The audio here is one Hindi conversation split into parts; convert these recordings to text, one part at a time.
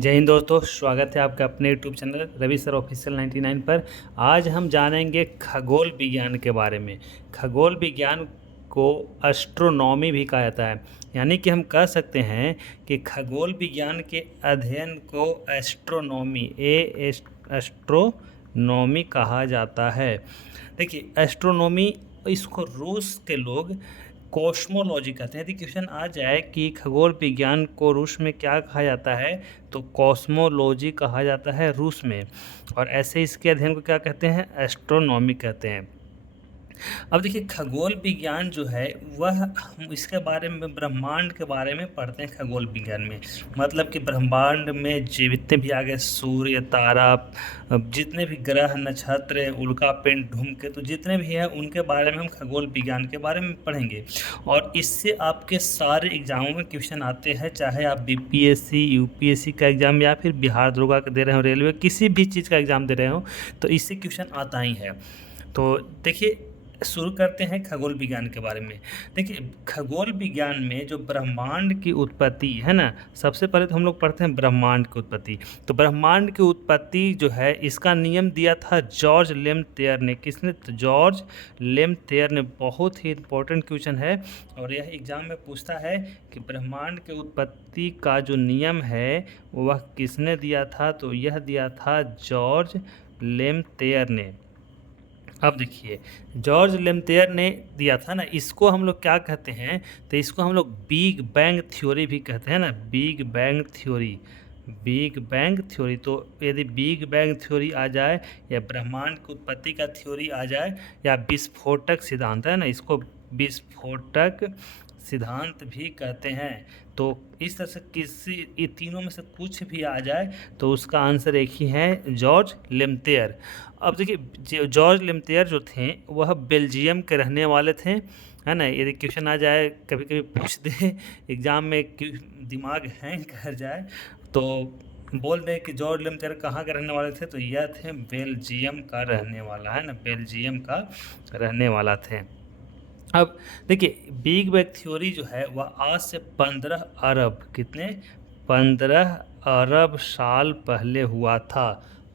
जय हिंद दोस्तों, स्वागत है आपका अपने YouTube channel Ravi sir official 99 पर। आज हम जानेंगे खगोल विज्ञान के बारे में। खगोल विज्ञान को एस्ट्रोनॉमी भी कहा जाता है, यानी कि हम कह सकते हैं कि खगोल विज्ञान के अध्ययन को एस्ट्रोनॉमी एस्ट्रोनॉमी कहा जाता है। देखिए, एस्ट्रोनॉमी इसको रूस के लोग कॉस्मोलॉजी कहते हैं। यदि क्वेश्चन आ जाए कि खगोल विज्ञान को रूस में क्या कहा जाता है, तो कॉस्मोलॉजी कहा जाता है रूस में। और ऐसे इसके अध्ययन को क्या कहते हैं, एस्ट्रोनॉमी कहते हैं। अब देखिए, खगोल विज्ञान जो है वह हम इसके बारे में, ब्रह्मांड के बारे में पढ़ते हैं खगोल विज्ञान में। मतलब कि ब्रह्मांड में जितने भी आगे सूर्य, तारा, जितने भी ग्रह, नक्षत्र, उल्कापिंड, धूमकेतु जितने भी हैं, उनके बारे में हम खगोल विज्ञान के बारे में पढ़ेंगे। और इससे आपके सारे एग्जामों में क्वेश्चन आते हैं, चाहे आप बीपीएससी, यूपीएससी का एग्ज़ाम या फिर बिहार दरोगा का दे रहे हो, रेलवे किसी भी चीज़ का एग्ज़ाम दे रहे हो, तो इससे क्वेश्चन आता ही है। तो देखिए, शुरू करते हैं खगोल विज्ञान के बारे में। देखिए, खगोल विज्ञान में जो ब्रह्मांड की उत्पत्ति है ना, सबसे पहले तो हम लोग पढ़ते हैं ब्रह्मांड की उत्पत्ति। तो ब्रह्मांड की उत्पत्ति जो है, इसका नियम दिया था जॉर्ज लेमथेयर ने। किसने? तो जॉर्ज लेमथेयर ने। बहुत ही इंपॉर्टेंट क्वेश्चन है और यह एग्जाम में पूछता है कि ब्रह्मांड की उत्पत्ति का जो नियम है वह किसने दिया था, तो यह दिया था जॉर्ज लेमथेयर ने। अब देखिए, जॉर्ज लेमथेयर ने दिया था ना, इसको हम लोग क्या कहते हैं, तो इसको हम लोग बिग बैंग थ्योरी भी कहते हैं ना, big bang theory. Big bang theory, तो यदि बिग बैंग थ्योरी आ जाए या ब्रह्मांड की उत्पत्ति का थ्योरी आ जाए या विस्फोटक सिद्धांत है ना, इसको विस्फोटक सिद्धांत भी कहते हैं। तो इस तरह से किसी ये तीनों में से कुछ भी आ जाए तो उसका आंसर एक ही है, जॉर्ज लेमथेयर। अब देखिए, जॉर्ज लेमथेयर जो थे वह बेल्जियम के रहने वाले थे, है ना। यदि क्वेश्चन आ जाए, कभी कभी पूछ दे एग्ज़ाम में, दिमाग हैंग कर जाए, तो बोल दें कि जॉर्ज लेमथेयर कहाँ के रहने वाले थे, तो यह थे बेल्जियम का रहने वाला, है ना, बेल्जियम का रहने वाला थे। अब देखिए, बिग बैंग थ्योरी जो है वह आज से 15 अरब, कितने, 15 अरब साल पहले हुआ था।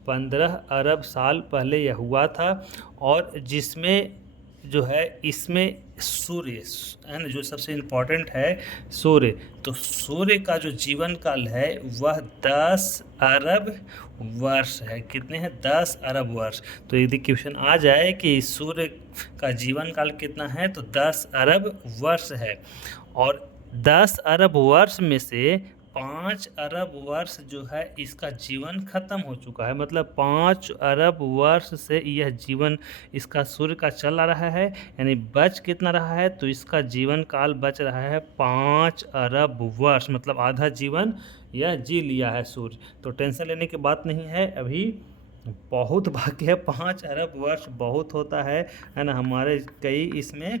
15 अरब साल पहले यह हुआ था। और जिसमें जो है, इसमें सूर्य है ना, जो सबसे इम्पोर्टेंट है, सूर्य। तो सूर्य का जो जीवन काल है वह 10 अरब वर्ष है। कितने हैं? 10 अरब वर्ष। तो यदि क्वेश्चन आ जाए कि सूर्य का जीवन काल कितना है, तो 10 अरब वर्ष है। और 10 अरब वर्ष में से 5 अरब वर्ष जो है इसका जीवन खत्म हो चुका है। मतलब 5 अरब वर्ष से यह जीवन इसका सूर्य का चल रहा है, यानी बच कितना रहा है, तो इसका जीवन काल बच रहा है 5 अरब वर्ष। मतलब आधा जीवन यह जी लिया है सूर्य। तो टेंशन लेने की बात नहीं है, अभी बहुत बाकी है। 5 अरब वर्ष बहुत होता है ना। हमारे कई इसमें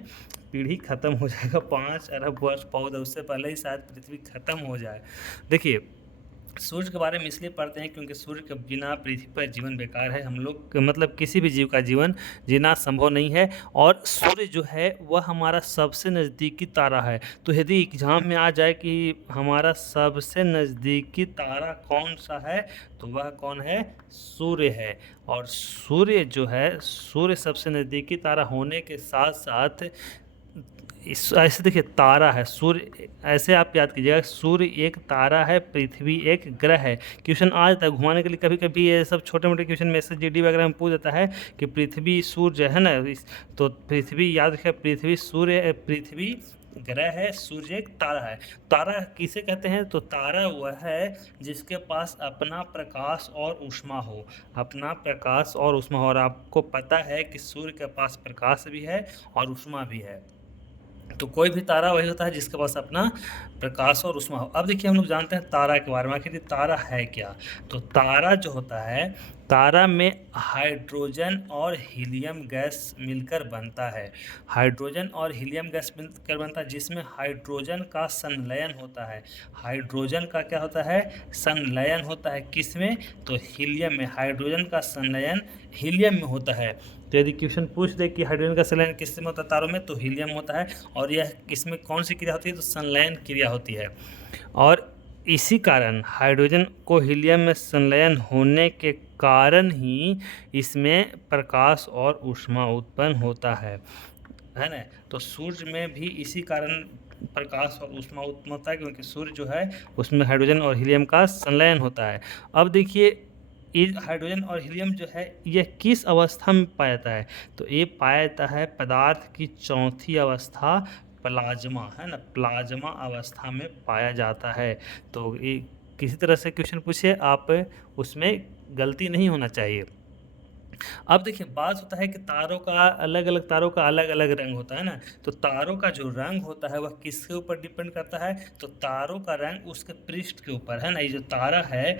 पीढ़ी खत्म हो जाएगा। 5 अरब वर्ष बहुत है, उससे पहले ही शायद पृथ्वी खत्म हो जाए। देखिए, सूर्य के बारे में इसलिए पढ़ते हैं क्योंकि सूर्य के बिना पृथ्वी पर जीवन बेकार है। हम लोग मतलब किसी भी जीव का जीवन जीना संभव नहीं है। और सूर्य जो है वह हमारा सबसे नज़दीकी तारा है। तो यदि एग्जाम में आ जाए कि हमारा सबसे नज़दीकी तारा कौन सा है, तो वह कौन है, सूर्य है। और सूर्य जो है, सूर्य सबसे नज़दीकी तारा होने के साथ साथ इस ऐसे देखिए, तारा है सूर्य, ऐसे आप याद कीजिएगा, सूर्य एक तारा है, पृथ्वी एक ग्रह है। क्वेश्चन आ जाता है घुमाने के लिए, कभी कभी ये सब छोटे मोटे क्वेश्चन में से जीडी वगैरह में पूछ देता है कि पृथ्वी सूर्य है ना, तो पृथ्वी याद रखिए, पृथ्वी सूर्य, पृथ्वी ग्रह है, सूर्य एक तारा है। तारा किसे कहते हैं, तो तारा वह है जिसके पास अपना प्रकाश और ऊष्मा हो, अपना प्रकाश और ऊष्मा हो। और आपको पता है कि सूर्य के पास प्रकाश भी है और ऊष्मा भी है। तो कोई भी तारा वही होता है जिसके पास अपना प्रकाश और ऊष्मा हो। अब देखिए, हम लोग जानते हैं तारा के बारे में, आखिर तारा है क्या। तो तारा जो होता है, तारा में हाइड्रोजन और हीलियम गैस मिलकर बनता है। हाइड्रोजन और हीलियम गैस मिलकर बनता है, जिसमें हाइड्रोजन का संलयन होता है। हाइड्रोजन का क्या होता है, संलयन होता है। किसमें, तो हीलियम में। हाइड्रोजन का संलयन हीलियम में होता है। तो यदि क्वेश्चन पूछ दे कि हाइड्रोजन का संलयन किसमें होता है, तारों में, तो हीलियम होता है। और यह इसमें कौन सी क्रिया होती है, तो संलयन क्रिया होती है। और इसी कारण हाइड्रोजन को हीलियम में संलयन होने के कारण ही इसमें प्रकाश और ऊष्मा उत्पन्न होता है ना। तो सूर्य में भी इसी कारण प्रकाश और ऊष्मा उत्पन्न होता है, क्योंकि सूर्य जो है उसमें हाइड्रोजन और हीलियम का संलयन होता है। अब देखिए ये हाइड्रोजन और हीलियम जो है यह किस अवस्था में पाया जाता है, तो ये पाया जाता है पदार्थ की चौथी अवस्था प्लाज्मा, है ना, प्लाज्मा अवस्था में पाया जाता है। तो ये किसी तरह से क्वेश्चन पूछे आप, उसमें गलती नहीं होना चाहिए। अब देखिए बात होता है कि तारों का अलग अलग रंग होता है ना। तो तारों का जो रंग होता है वह किसके ऊपर डिपेंड करता है, तो तारों का रंग उसके पृष्ठ के ऊपर, है ना। ये जो तारा है,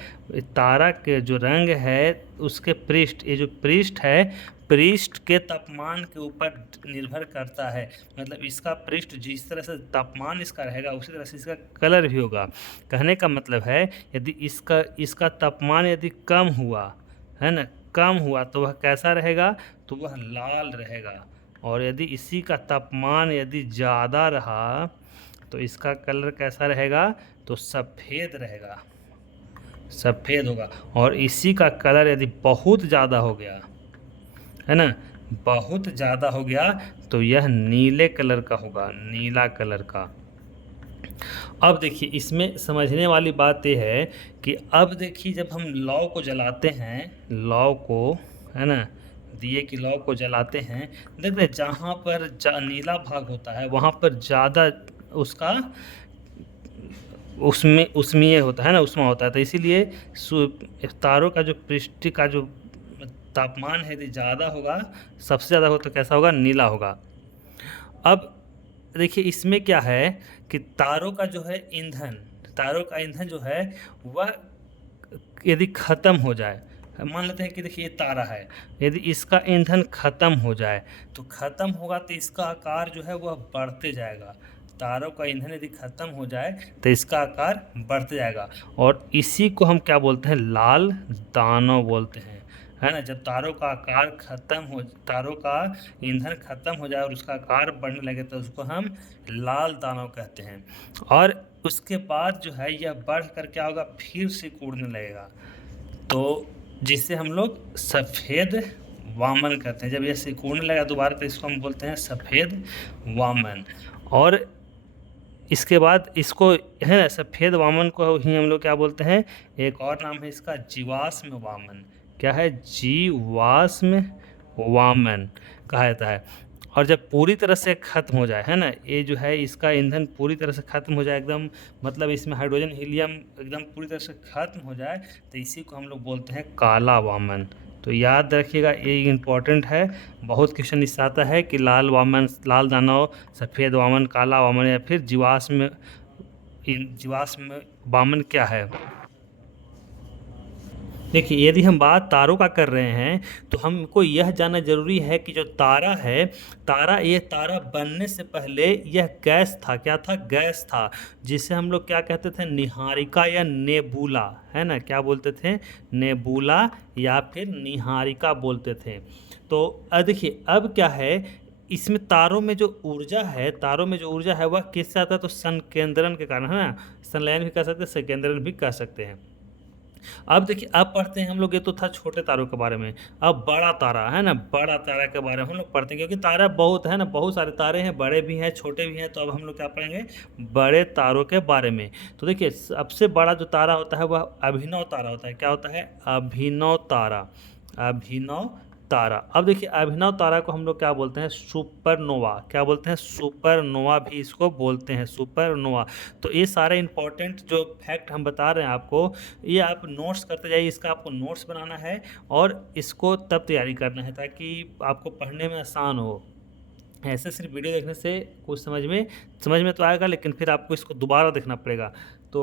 तारा के जो रंग है उसके पृष्ठ, ये जो पृष्ठ है, पृष्ठ के तापमान के ऊपर निर्भर करता है। मतलब इसका पृष्ठ जिस तरह से तापमान इसका रहेगा उसी तरह से इसका कलर भी होगा। कहने का मतलब है यदि इसका तापमान यदि कम हुआ, है ना, कम हुआ तो वह कैसा रहेगा, तो वह लाल रहेगा। और यदि इसी का तापमान यदि ज़्यादा रहा तो इसका कलर कैसा रहेगा, तो सफ़ेद रहेगा, सफ़ेद होगा। और इसी का कलर यदि बहुत ज़्यादा हो गया, है ना, बहुत ज़्यादा हो गया तो यह नीले कलर का होगा, नीला कलर का। अब देखिए इसमें समझने वाली बात यह है कि अब देखिए जब हम लौ को जलाते हैं, लौ को, है ना, दिए की लौ को जलाते हैं, देखते हैं जहाँ पर नीला भाग होता है वहाँ पर ज़्यादा उसका उसमें उष्मीय होता है ना, उष्मा होता है। तो इसीलिए तारों का जो पृष्ठ का जो तापमान है यदि ज़्यादा होगा, सबसे ज़्यादा हो तो कैसा होगा, नीला होगा। अब देखिए इसमें क्या है कि तारों का जो है ईंधन, तारों का ईंधन जो है वह यदि ख़त्म हो जाए, मान लेते हैं कि देखिए ये तारा है, यदि इसका ईंधन ख़त्म हो जाए तो ख़त्म होगा तो इसका आकार जो है वह बढ़ते जाएगा। तारों का ईंधन यदि ख़त्म हो जाए तो इसका आकार बढ़ते जाएगा, और इसी को हम क्या बोलते हैं, लाल दानव बोलते हैं, है ना। जब तारों का आकार तारों का ईंधन ख़त्म हो जाए और उसका आकार बढ़ने लगे तो उसको हम लाल दानव कहते हैं। और उसके बाद जो है यह बढ़ कर क्या होगा, फिर से कूदने लगेगा, तो जिसे हम लोग सफ़ेद वामन कहते हैं। जब यह सिकुड़ने लगा दोबारा तो इसको हम बोलते हैं सफ़ेद वामन। और इसके बाद इसको, है ना, सफ़ेद वामन को ही हम लोग क्या बोलते हैं, एक और नाम है इसका जीवाश्म वामन। क्या है, जीवाश्म वामन कहा जाता है। और जब पूरी तरह से ख़त्म हो जाए, है ना, ये जो है इसका ईंधन पूरी तरह से ख़त्म हो जाए एकदम, मतलब इसमें हाइड्रोजन हीलियम एकदम पूरी तरह से ख़त्म हो जाए तो इसी को हम लोग बोलते हैं काला वामन। तो याद रखिएगा ये इम्पॉर्टेंट है, बहुत क्वेश्चन इससे आता है कि लाल वामन, लाल दानव, सफ़ेद वामन, काला वामन, या फिर जीवाश्म वामन क्या है। देखिए यदि हम बात तारों का कर रहे हैं तो हमको यह जानना जरूरी है कि जो तारा है, ये तारा बनने से पहले यह गैस था, क्या था, गैस था, जिसे हम लोग क्या कहते थे, निहारिका या नेबुला, है ना, क्या बोलते थे, नेबुला या फिर निहारिका बोलते थे। तो देखिए अब क्या है, इसमें तारों में जो ऊर्जा है वह किससे आता है, तो संकेंद्रण के कारण, है ना, संलयन भी कर सकते हैं, संकेंद्रण भी कर सकते हैं। अब देखिए अब पढ़ते हैं हम लोग, ये तो था छोटे तारों के बारे में, अब बड़ा तारा, है ना, बड़ा तारा के बारे में हम लोग पढ़ते हैं, क्योंकि तारा बहुत है ना, बहुत सारे तारे हैं, बड़े भी हैं छोटे भी हैं। तो अब हम लोग क्या पढ़ेंगे, बड़े तारों के बारे में। तो देखिए सबसे बड़ा जो तारा होता है वह अभिनव तारा होता है। क्या होता है, अभिनव तारा, अभिनव तारा। अब देखिए अभिनव तारा को हम लोग क्या बोलते हैं, सुपरनोवा। क्या बोलते हैं, सुपरनोवा भी इसको बोलते हैं, सुपरनोवा। तो ये सारे इंपॉर्टेंट जो फैक्ट हम बता रहे हैं आपको, ये आप नोट्स करते जाइए, इसका आपको नोट्स बनाना है और इसको तब तैयारी करना है ताकि आपको पढ़ने में आसान हो। ऐसे सिर्फ वीडियो देखने से कुछ समझ में तो आएगा, लेकिन फिर आपको इसको दोबारा देखना पड़ेगा। तो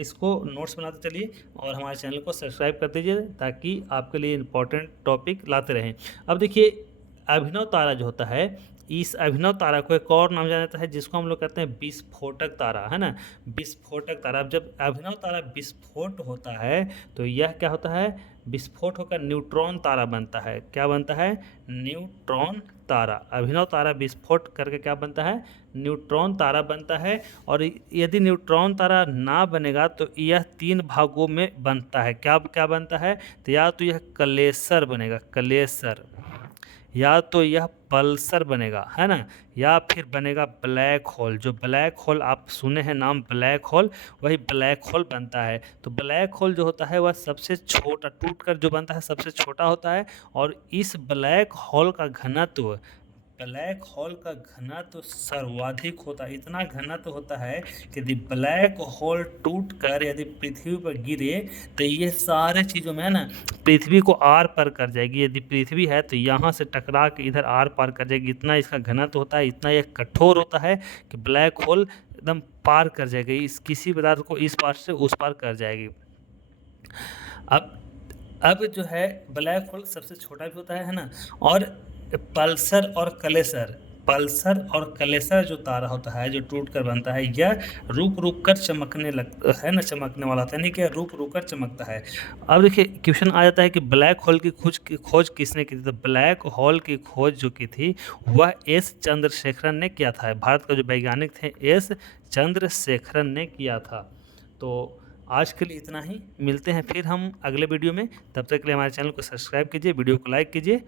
इसको नोट्स बनाते चलिए और हमारे चैनल को सब्सक्राइब कर दीजिए ताकि आपके लिए इम्पोर्टेंट टॉपिक लाते रहें। अब देखिए अभिनव तारा जो होता है इस अभिनव तारा को एक और नाम जाना जाता है जिसको हम लोग कहते हैं विस्फोटक तारा, है ना। विस्फोटक तारा, अब जब अभिनव तारा विस्फोट होता है तो यह क्या होता है, विस्फोट होकर न्यूट्रॉन तारा बनता है। क्या बनता है, न्यूट्रॉन तारा। अभिनव तारा विस्फोट करके क्या बनता है, न्यूट्रॉन तारा बनता है। और यदि न्यूट्रॉन तारा ना बनेगा तो यह 3 भागों में बनता है। क्या क्या बनता है, तो या तो यह कलेसर बनेगा, कलेसर, या तो यह पल्सर बनेगा, है ना, या फिर बनेगा ब्लैक होल। जो ब्लैक होल आप सुने हैं नाम ब्लैक होल, वही ब्लैक होल बनता है। तो ब्लैक होल जो होता है वह सबसे छोटा, टूटकर जो बनता है सबसे छोटा होता है। और इस ब्लैक होल का घनत्व, ब्लैक होल का घनत्व सर्वाधिक होता है। इतना घनत्व होता है कि यदि ब्लैक होल टूट कर यदि पृथ्वी पर गिरे तो ये सारे चीज़ों में, है ना, पृथ्वी को आर पार कर जाएगी। यदि पृथ्वी है तो यहाँ से टकरा के इधर आर पार कर जाएगी। इतना इसका घनत्व होता है, इतना यह कठोर होता है कि ब्लैक होल एकदम पार कर जाएगी, इस किसी पदार्थ को इस पार से उस पार कर जाएगी। अब जो है ब्लैक होल सबसे छोटा भी होता है ना। और पल्सर और कलेसर, पल्सर और कलेसर जो तारा होता है जो टूट कर बनता है, यह रुक रुक कर चमकने लगता है ना, चमकने वाला होता है, नहीं कि रुक रुक कर चमकता है। अब देखिए क्वेश्चन आ जाता है कि ब्लैक होल की खोज किसने की थी। तो ब्लैक होल की खोज जो की थी वह एस चंद्रशेखरन ने किया था। भारत का जो वैज्ञानिक थे एस चंद्रशेखरन ने किया था। तो आज के लिए इतना ही, मिलते हैं फिर हम अगले वीडियो में। तब तक के लिए हमारे चैनल को सब्सक्राइब कीजिए, वीडियो को लाइक कीजिए।